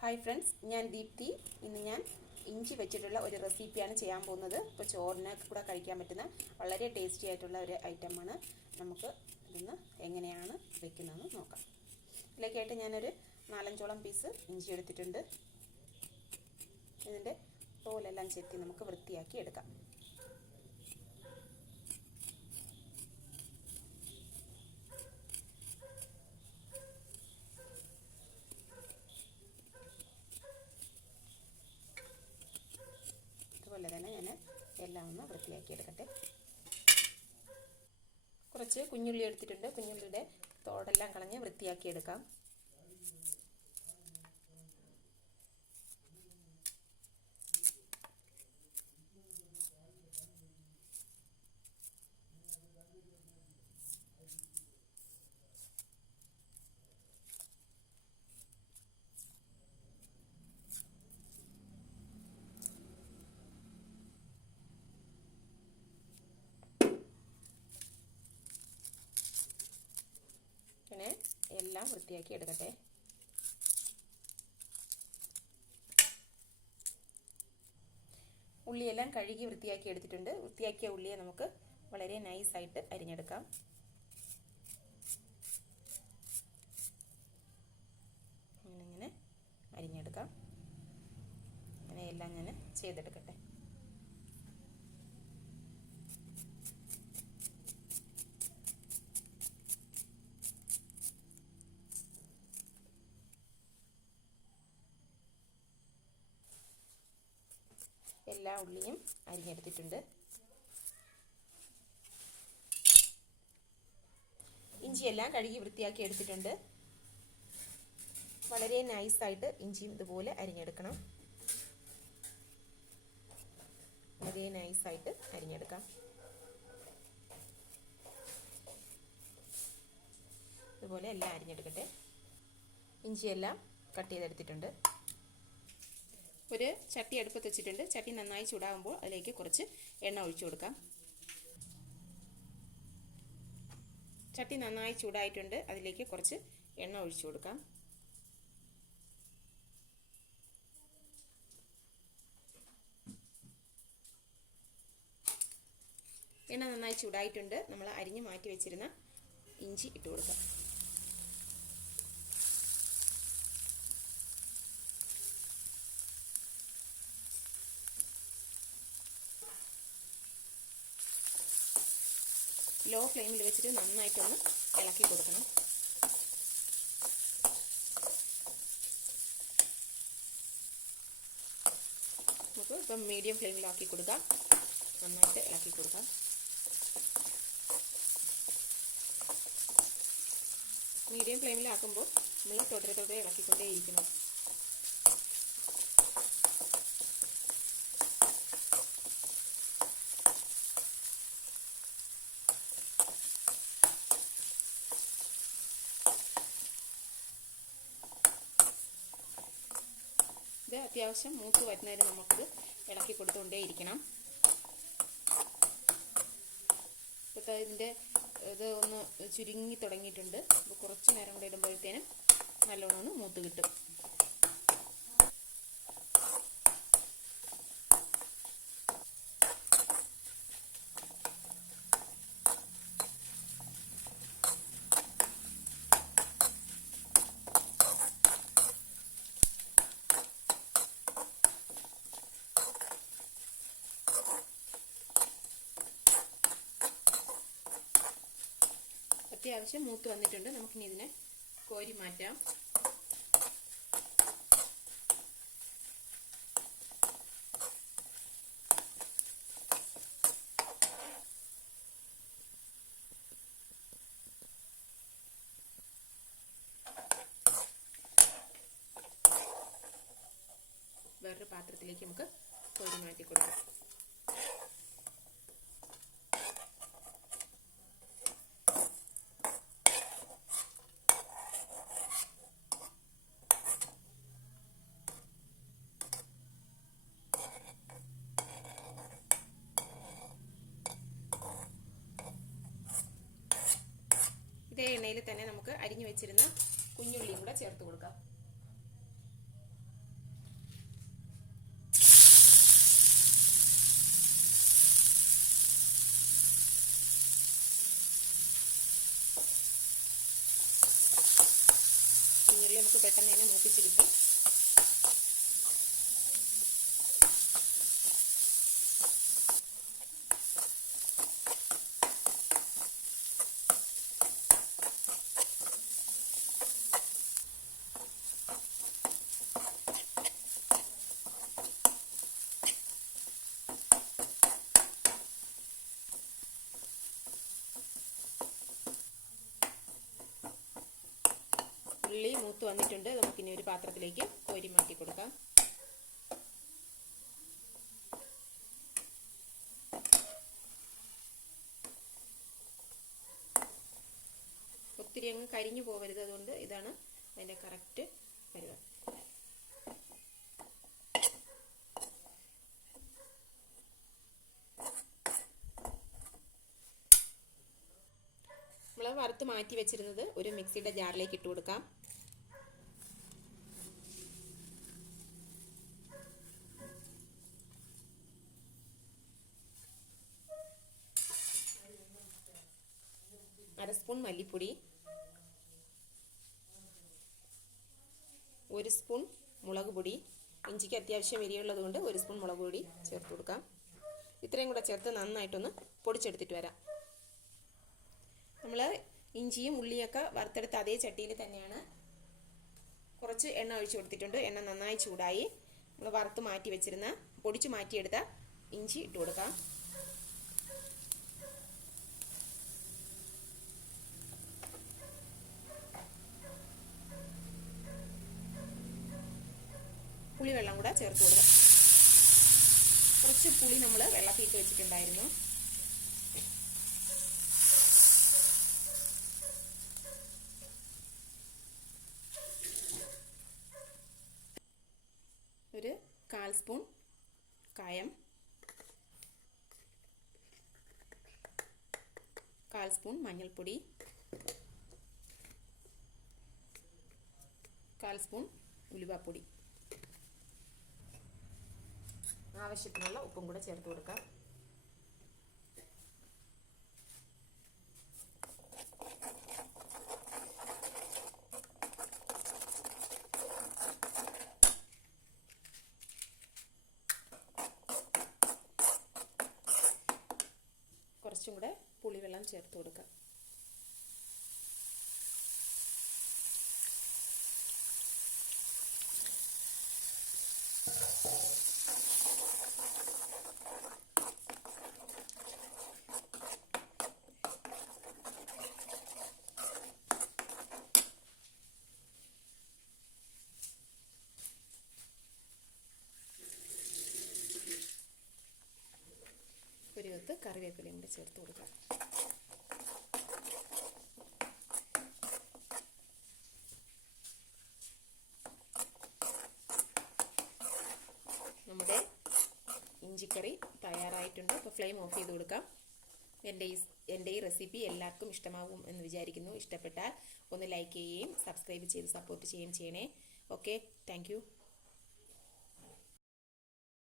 Hi friends, ഞാൻ ദീപ്തി. ഇന്ന് ഞാൻ ഇഞ്ചി വെച്ചിട്ടുള്ള ഒരു റെസിപ്പിയാണ് ചെയ്യാൻ പോകുന്നത്. ഇപ്പോൾ ചോറിന് കൂടെ കഴിക്കാൻ പറ്റുന്ന വളരെ ടേസ്റ്റി ആയിട്ടുള്ള ഒരു ഐറ്റമാണ്. നമുക്ക് ഇതൊന്ന് എങ്ങനെയാണ് വെക്കുന്നതെന്ന് നോക്കാം. ഇതിലേക്കായിട്ട് ഞാനൊരു 4-5 പീസ് ഇഞ്ചി എടുത്തിട്ടുണ്ട്. ഇതിൻ്റെ തോലെല്ലാം ചെത്തി നമുക്ക് വൃത്തിയാക്കി എടുക്കാം. അതുപോലെ തന്നെ ഞാൻ എല്ലാം ഒന്ന് വൃത്തിയാക്കി എടുക്കട്ടെ. കുറച്ച് കുഞ്ഞുള്ളി എടുത്തിട്ടുണ്ട്. കുഞ്ഞുള്ളിയുടെ തോടെല്ലാം കളഞ്ഞ് വൃത്തിയാക്കി എടുക്കാം. പിന്നെ എല്ലാം വൃത്തിയാക്കി എടുക്കട്ടെ. ഉള്ളിയെല്ലാം കഴുകി വൃത്തിയാക്കി എടുത്തിട്ടുണ്ട്. വൃത്തിയാക്കിയ ഉള്ളിയെ നമുക്ക് വളരെ നൈസായിട്ട് അരിഞ്ഞെടുക്കാം. ഇങ്ങനെ അരിഞ്ഞെടുക്കാം. അങ്ങനെ എല്ലാം ഞാൻ ചെയ്തെടുക്കട്ടെ. എല്ലാ ഉള്ളിയും അരിഞ്ഞെടുത്തിട്ടുണ്ട്. ഇഞ്ചിയെല്ലാം കഴുകി വൃത്തിയാക്കി എടുത്തിട്ടുണ്ട്. വളരെ നൈസായിട്ട് ഇഞ്ചിയും ഇതുപോലെ അരിഞ്ഞെടുക്കണം. വളരെ നൈസായിട്ട് അരിഞ്ഞെടുക്കാം. ഇതുപോലെ എല്ലാം അരിഞ്ഞെടുക്കട്ടെ. ഇഞ്ചിയെല്ലാം കട്ട് ചെയ്തെടുത്തിട്ടുണ്ട്. ഒരു ചട്ടി അടുപ്പത്ത് വെച്ചിട്ടുണ്ട്. ചട്ടി നന്നായി ചൂടാകുമ്പോൾ അതിലേക്ക് കുറച്ച് എണ്ണ ഒഴിച്ചു കൊടുക്കാം. ചട്ടി നന്നായി ചൂടായിട്ടുണ്ട്. അതിലേക്ക് കുറച്ച് എണ്ണ ഒഴിച്ചു കൊടുക്കാം. എണ്ണ നന്നായി ചൂടായിട്ടുണ്ട്. നമ്മൾ അരിഞ്ഞ് മാറ്റി വെച്ചിരുന്ന ഇഞ്ചി ഇട്ട് കൊടുക്കാം. ലോ ഫ്ലെയിമിൽ വെച്ചിട്ട് നന്നായിട്ടൊന്ന് ഇളക്കി കൊടുക്കണം. നമുക്ക് ഇപ്പം മീഡിയം ഫ്ലെയിമിലാക്കി കൊടുക്കാം. നന്നായിട്ട് ഇളക്കി കൊടുക്കാം. മീഡിയം ഫ്ലെയിമിലാക്കുമ്പോൾ നമ്മൾ തൊടരെ ഇളക്കിക്കൊണ്ടേയിരിക്കണം. ഇത് അത്യാവശ്യം മൂത്ത് വരുന്നതിന് നമുക്കിത് ഇളക്കി കൊടുത്തുകൊണ്ടേയിരിക്കണം. ഇപ്പോൾ ഇതിൻ്റെ ഇത് ഒന്ന് ചുരുങ്ങി തുടങ്ങിയിട്ടുണ്ട്. അപ്പോൾ കുറച്ച് നേരം കൂടെ ഇടുമ്പോഴത്തേനും നല്ലോണം ഒന്ന് മൂത്ത് കിട്ടും. അത്യാവശ്യം മൂത്ത് വന്നിട്ടുണ്ട്. നമുക്കിനി ഇതിനെ കോരി മാറ്റാം. വേറൊരു പാത്രത്തിലേക്ക് നമുക്ക് കോരി മാറ്റി കൊടുക്കാം. ഇതേ എണ്ണയിൽ തന്നെ നമുക്ക് അരിഞ്ഞു വെച്ചിരുന്ന കുഞ്ഞുള്ളിയും കൂടെ ചേർത്ത് കൊടുക്കാം. നമുക്ക് പെട്ടെന്ന് തന്നെ മൂപ്പിച്ച് കിട്ടും. ഉള്ളി മൂത്ത് വന്നിട്ടുണ്ട്. നമുക്കിനി ഒരു പാത്രത്തിലേക്ക് കോരി മാറ്റി കൊടുക്കാം. ഒത്തിരി അങ്ങ് കരിഞ്ഞു പോകരുത്, അതുകൊണ്ട് ഇതാണ് അതിൻ്റെ കറക്റ്റ് പരുവം. നമ്മൾ വറുത്ത് മാറ്റി വെച്ചിരുന്നത് ഒരു മിക്സിയുടെ ജാറിലേക്ക് ഇട്ട് കൊടുക്കാം. അര സ്പൂൺ മല്ലിപ്പൊടി, 1 സ്പൂൺ മുളക് പൊടി, ഇഞ്ചിക്ക് അത്യാവശ്യം എരിയുള്ളത് കൊണ്ട് 1 സ്പൂൺ മുളക് പൊടി ചേർത്ത് കൊടുക്കാം. ഇത്രയും കൂടെ ചേർത്ത് നന്നായിട്ടൊന്ന് പൊടിച്ചെടുത്തിട്ട് വരാം. നമ്മൾ ഇഞ്ചിയും ഉള്ളിയൊക്കെ വറുത്തെടുത്ത അതേ ചട്ടിയിൽ തന്നെയാണ് കുറച്ച് എണ്ണ ഒഴിച്ചു കൊടുത്തിട്ടുണ്ട്. എണ്ണ നന്നായി ചൂടായി. നമ്മൾ വറുത്ത് മാറ്റി വെച്ചിരുന്ന പൊടിച്ച് മാറ്റിയെടുത്ത ഇഞ്ചി ഇട്ട് കൊടുക്കാം. പുളിവെള്ളം കൂടെ ചേർത്ത് കൊടുക്കാം. കുറച്ച് പുളി നമ്മൾ വെള്ളത്തിയിട്ട് വെച്ചിട്ടുണ്ടായിരുന്നു. ഒരു 1/4 സ്പൂൺ കായം, 1/4 സ്പൂൺ മഞ്ഞൾപ്പൊടി, 1/4 സ്പൂൺ ഉലുവാപ്പൊടി, ആവശ്യത്തിനുള്ള ഉപ്പും കൂടെ ചേർത്ത് കൊടുക്കാം. കുറച്ചും കൂടെ പുളിവെള്ളം ചേർത്ത് കൊടുക്കാം. ഒരു കൊത്ത് കറിവേപ്പിലയും കൂടെ ചേർത്ത് കൊടുക്കാം. നമ്മുടെ ഇഞ്ചിക്കറി തയ്യാറായിട്ടുണ്ട്. അപ്പോൾ ഫ്ലെയിം ഓഫ് ചെയ്ത് കൊടുക്കാം. എൻ്റെ ഈ റെസിപ്പി എല്ലാവർക്കും ഇഷ്ടമാകും എന്ന് വിചാരിക്കുന്നു. ഇഷ്ടപ്പെട്ടാൽ ഒന്ന് ലൈക്ക് ചെയ്യുകയും സബ്സ്ക്രൈബ് ചെയ്ത് സപ്പോർട്ട് ചെയ്യുകയും ചെയ്യണേ. Okay, thank you.